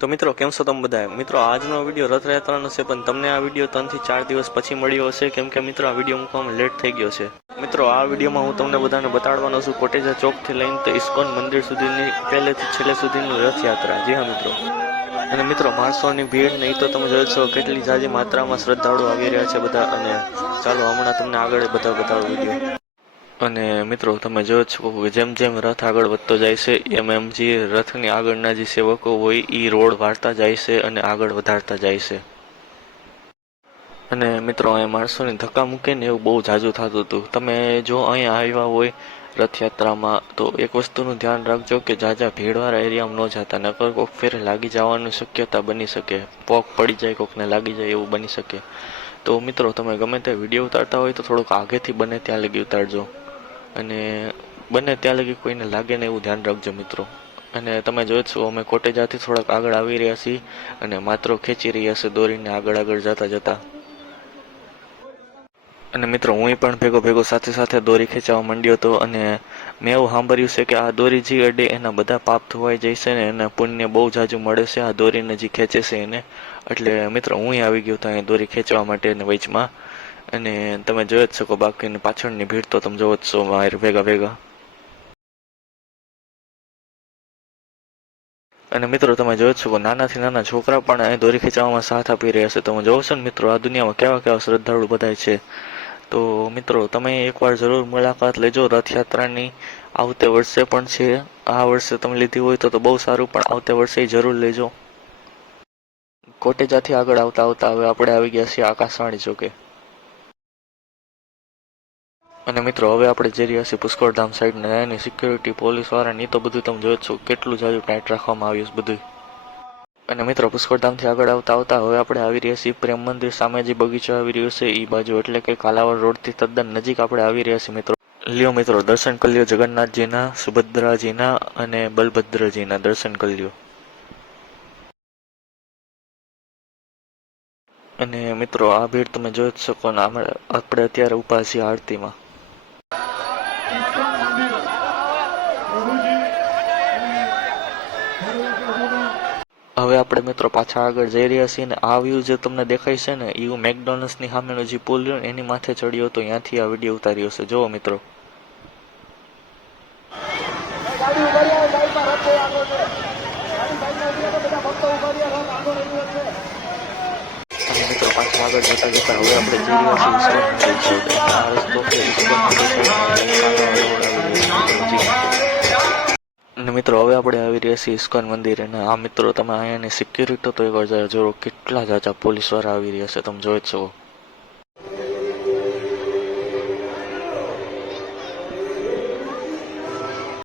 તો મિત્રો, કેમ છો તમે બધા મિત્રો, આજનો વીડિયો રથયાત્રાનો છે, પણ તમને આ વીડિયો ત્રણથી ચાર દિવસ પછી મળ્યો હશે, કેમ કે મિત્રો, આ વીડિયો મૂકવામાં લેટ થઈ ગયો છે. મિત્રો, આ વિડીયોમાં હું તમને બધાને બતાડવાનો છું, કોટેજા ચોકથી લઈને તો ઇસ્કોન મંદિર સુધીની, પહેલેથી છેલ્લે સુધીની રથયાત્રા. જી હા, મિત્રો. અને મિત્રો, માણસોની ભીડ નહીં તો તમે જોયો છો કેટલી જાજી માત્રામાં શ્રદ્ધાળુ આવી રહ્યા છે બધા. અને ચાલો, હમણાં તમને આગળ બધા બતાવો વીડિયો. અને મિત્રો, તમે જોયો છો કે જેમ જેમ રથ આગળ વધતો જાય છે, એમ એમ જે રથની આગળના જે સેવકો હોય એ રોડ વાળતા જાય છે અને આગળ વધારતા જાય છે. અને મિત્રો, અહીંયા માણસોની ધક્કા મૂકે ને એવું બહુ જાજુ થતું હતું. તમે જો અહીંયા આવ્યા હોય રથયાત્રામાં, તો એક વસ્તુનું ધ્યાન રાખજો કે જાજા ભીડવાળા એરિયામાં ન જતા, નકર કોક ફેરે લાગી જવાની શક્યતા બની શકે. પોક પડી જાય, કોકને લાગી જાય એવું બની શકે. તો મિત્રો, તમે ગમે તે વીડિયો ઉતારતા હોય તો થોડુંક આગેથી બને, ત્યાં લગી ઉતારજો. અને બને ત્યાં લગી કોઈને લાગે ને એવું ધ્યાન રાખજો મિત્રો. અને તમે જોઈ જ છો, અમે કોટેજાથી થોડાક આગળ આવી રહ્યા છીએ અને માત્ર ખેંચી રહ્યા છે, દોરીને આગળ આગળ જતા જતા. અને મિત્રો હું પણ ભેગો ભેગો સાથે સાથે દોરી ખેંચવા માંડ્યો હતો અને મેં એવું સાંભળ્યું છે કે આ દોરી જે અડે એના બધા પાપ ધોવાઈ જાય છે ને એના પુણ્ય બહુ જાજુ મળે છે, આ દોરીને જે ખેંચે છે એને. એટલે મિત્રો હું આવી ગયો હતો અહીંયા દોરી ખેંચવા માટે અને વચમાં. અને તમે જોઈ જ શકો, બાકીની પાછળની ભીડ તો તમે જોવો જ છો મારે ભેગા ભેગા. અને મિત્રો, તમે જોઈ જ શકો, નાનાથી નાના છોકરા પણ અહીં દોરી ખેંચવામાં સાથ આપી રહ્યા છે. તમે જોવો છો ને મિત્રો, આ દુનિયામાં કેવા કેવા શ્રદ્ધાળુ બધાય છે. તો મિત્રો, તમે એકવાર જરૂર મુલાકાત લેજો. રથયાત્રાની આવતે વર્ષે પણ છે. આ વર્ષે તમે લીધી હોય તો બહુ સારું, પણ આવતે વર્ષે જરૂર લેજો. કોટેજાથી આગળ આવતા આવતા હવે આપણે આવી ગયા છીએ આકાશવાણી ચોકે. અને મિત્રો, હવે આપણે જઈ રહ્યા છીએ પુષ્કળધામ સાઈડ ને, એની સિક્યુરિટી પોલીસ વાળાની તો બધું તમે જોયો જ છો. કેટલું જાજુ ટાઈટ રાખવામાં આવ્યું છે બધું અને મિત્રો, પુષ્કળધામથી આગળ આવતા આવતા હવે આપણે આવી રહ્યા છીએ પ્રેમ મંદિર, સામે જે બગીચો આવી રહ્યો છે એ બાજુ એટલે કે કાલાવડ રોડથી તદ્દન નજીક આપણે આવી રહ્યા છીએ મિત્રો. લ્યો મિત્રો, દર્શન કરી લ્યો જગન્નાથજીના, સુભદ્રાજીના અને બલભદ્રજીના દર્શન કરી લ્યો. અને મિત્રો, આ ભીડ તમે જોઈ જ શકો ને આપણે અત્યારે ઉપાસી આરતીમાં. હવે આપણે મિત્રો પાછા આગળ જઈ રહ્યા છીએ ને આ વ્યૂ જે તમને દેખાય છે ને એવું મેકડોનલ્ડ્સની સામેનો જે પુલ રહ્યો એની માથે ચડ્યો હતો, ત્યાંથી આ વીડિયો ઉતાર્યો છે. જુઓ મિત્રો. મિત્રો પાછા આગળ જતા જતા હવે આપણે જઈ રહ્યા છીએ મિત્રો, હવે આપણે આવી રહ્યા છીએ ઇસ્કોન મંદિર અને આ મિત્રો, તમે અહીંયાની સિક્યુરિટી તો એકવાર જરા જોરો કેટલા જાજા પોલીસવાળા આવી રહ્યા છે, તમે જોઈ જ શકો.